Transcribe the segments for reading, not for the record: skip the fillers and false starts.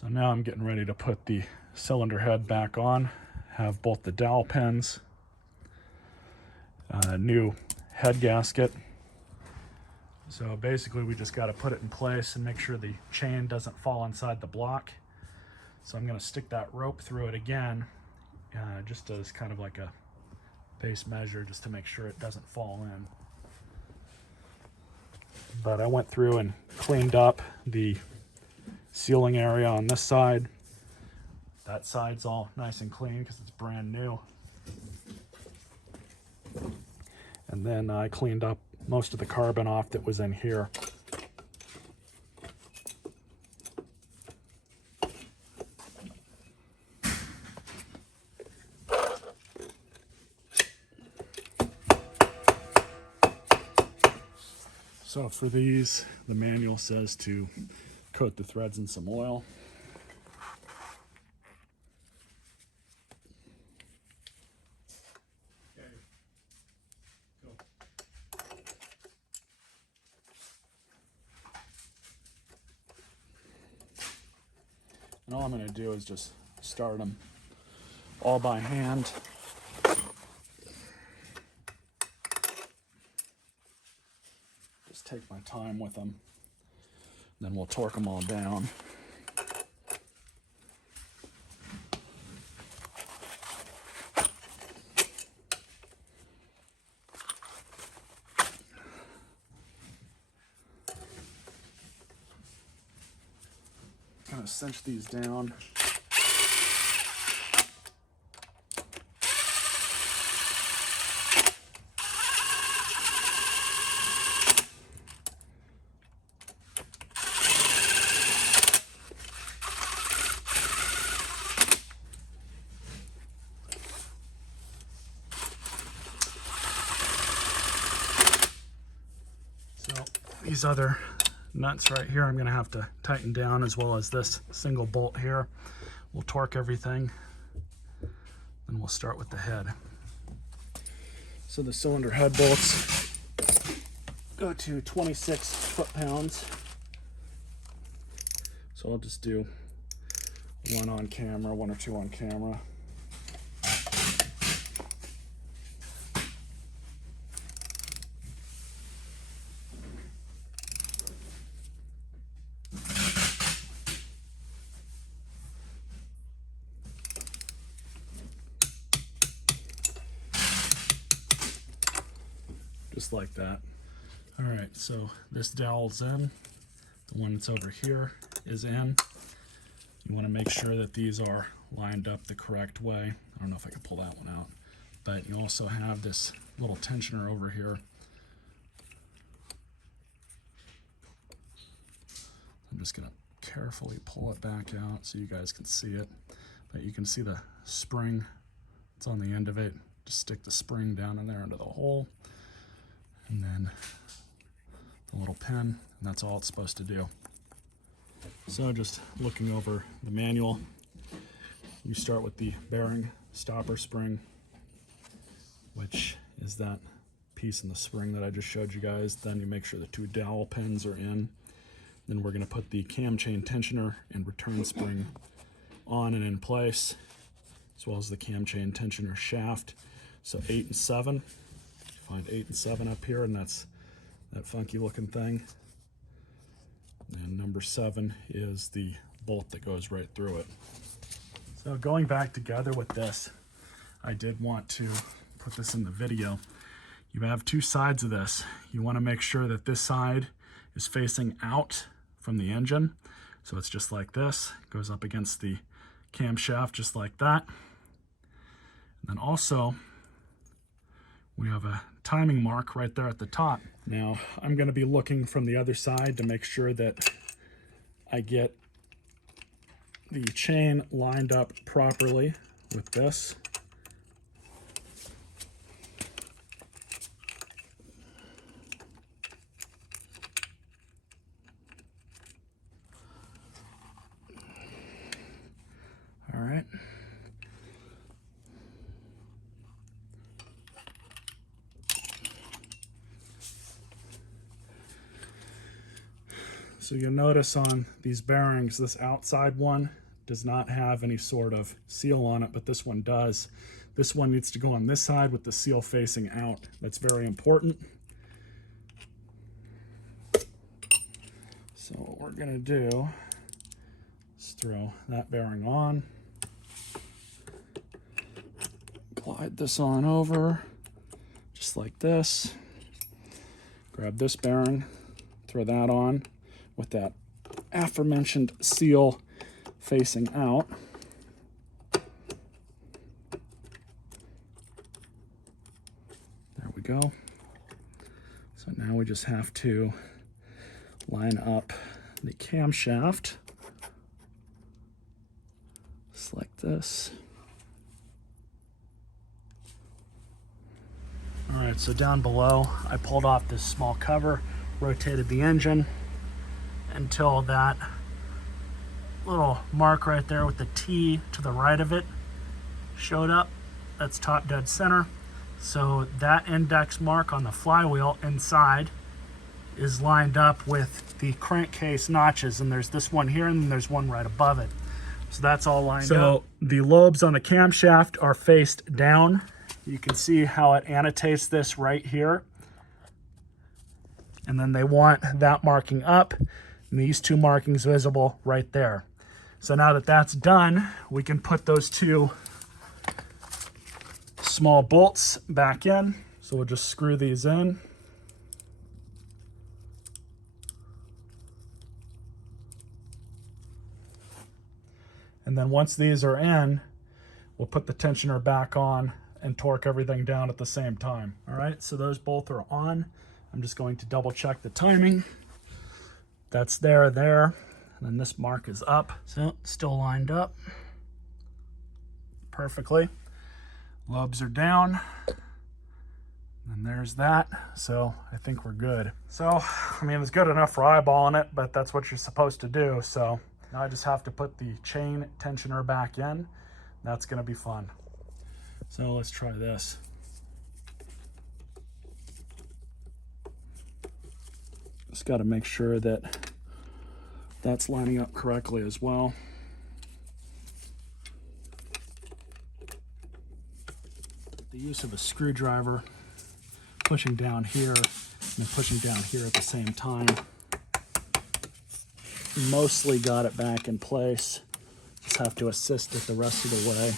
So now I'm getting ready to put the cylinder head back on, have both the dowel pins, new head gasket. So basically we just got to put it in place and make sure the chain doesn't fall inside the block. So I'm going to stick that rope through it again, just as kind of like a base measure, just to make sure it doesn't fall in. But I went through and cleaned up the sealing area on this side. That side's all nice and clean because it's brand new. And then I cleaned up most of the carbon off that was in here. So for these, the manual says to coat the threads in some oil. And all I'm going to do is just start them all by hand. Just take my time with them. Then we'll torque them all down. Kind of cinch these down. So these other nuts right here I'm going to have to tighten down, as well as this single bolt here. We'll torque everything, and we'll start with the head. So the cylinder head bolts go to 26 foot-pounds. So I'll just do one on camera, one or two on camera. Just like that. All right, so this dowel's in. The one that's over here is in. You want to make sure that these are lined up the correct way. I don't know if I can pull that one out, but you also have this little tensioner over here. I'm just going to carefully pull it back out so you guys can see it. But you can see the spring. It's on the end of it. Just stick the spring down in there into the hole. And then the little pin, and that's all it's supposed to do. So just looking over the manual, you start with the bearing stopper spring, which is that piece in the spring that I just showed you guys. Then you make sure the two dowel pins are in. Then we're going to put the cam chain tensioner and return spring on and in place, as well as the cam chain tensioner shaft. So 8 and 7. Find 8 and 7 up here, and that's that funky looking thing. And number 7 is the bolt that goes right through it. So going back together with this, I did want to put this in the video. You have two sides of this. You want to make sure that this side is facing out from the engine. So it's just like this. It goes up against the camshaft just like that. And then also, we have a timing mark right there at the top. Now, I'm going to be looking from the other side to make sure that I get the chain lined up properly with this. All right. So you'll notice on these bearings, this outside one does not have any sort of seal on it, but this one does. This one needs to go on this side with the seal facing out. That's very important. So what we're gonna do is throw that bearing on, glide this on over, just like this. Grab this bearing, throw that on with that aforementioned seal facing out. There we go. So now we just have to line up the camshaft just like this. All right, so down below, I pulled off this small cover, rotated the engine until that little mark right there with the T to the right of it showed up. That's top dead center. So that index mark on the flywheel inside is lined up with the crankcase notches, and there's this one here and then there's one right above it. So that's all lined up. So the lobes on the camshaft are faced down. You can see how it annotates this right here. And then they want that marking up and these two markings visible right there. So now that that's done, we can put those two small bolts back in. So we'll just screw these in. And then once these are in, we'll put the tensioner back on and torque everything down at the same time. All right, so those both are on. I'm just going to double check the timing. That's there, and then this mark is up. So still lined up perfectly. Lobes are down, and there's that. So I think we're good. So, I mean, it's good enough for eyeballing it, but that's what you're supposed to do. So now I just have to put the chain tensioner back in. That's gonna be fun. So let's try this. Just got to make sure that that's lining up correctly as well. The use of a screwdriver, pushing down here and pushing down here at the same time. Mostly got it back in place. Just have to assist it the rest of the way.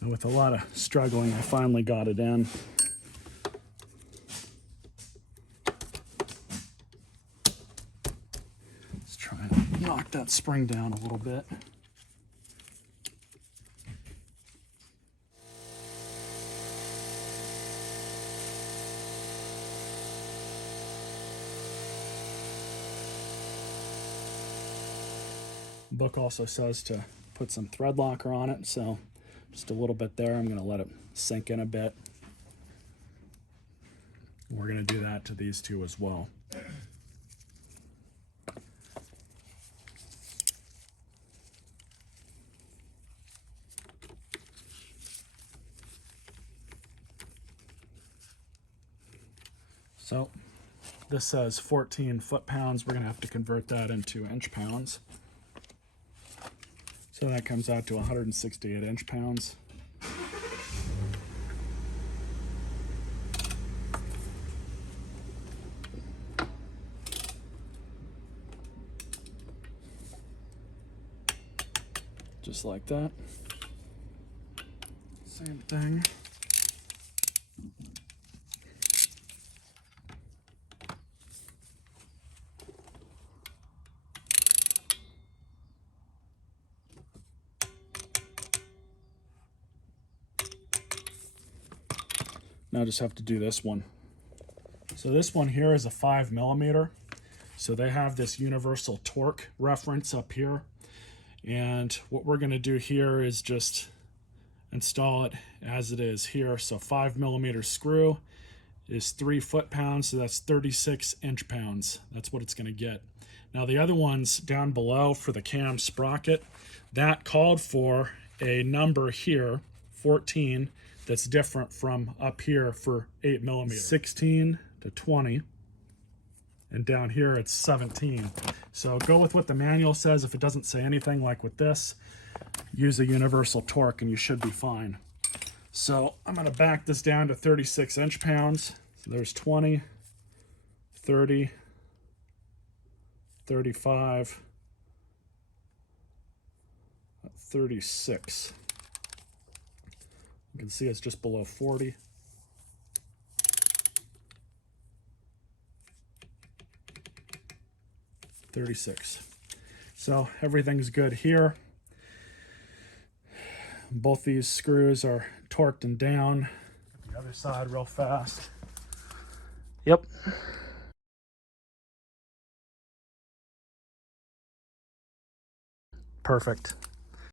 So with a lot of struggling, I finally got it in. Let's try and knock that spring down a little bit. The book also says to put some thread locker on it, so just a little bit there. I'm going to let it sink in a bit. We're going to do that to these two as well. So this says 14 foot-pounds. We're going to have to convert that into inch-pounds. So that comes out to 168 inch-pounds. Just like that. Same thing. Now I just have to do this one. So this one here is a 5mm. So they have this universal torque reference up here. And what we're going to do here is just install it as it is here. So 5mm screw is 3 foot-pounds, so that's 36 inch-pounds. That's what it's going to get. Now the other ones down below for the cam sprocket, that called for a number here, 14, that's different from up here for 8mm. 16 to 20, and down here it's 17. So go with what the manual says. If it doesn't say anything, like with this, use a universal torque and you should be fine. So I'm going to back this down to 36 inch-pounds. So there's 20, 30, 35, 36. You can see it's just below 40. $36. So everything's good here. Both these screws are torqued and down. Get the other side real fast. Yep. Perfect.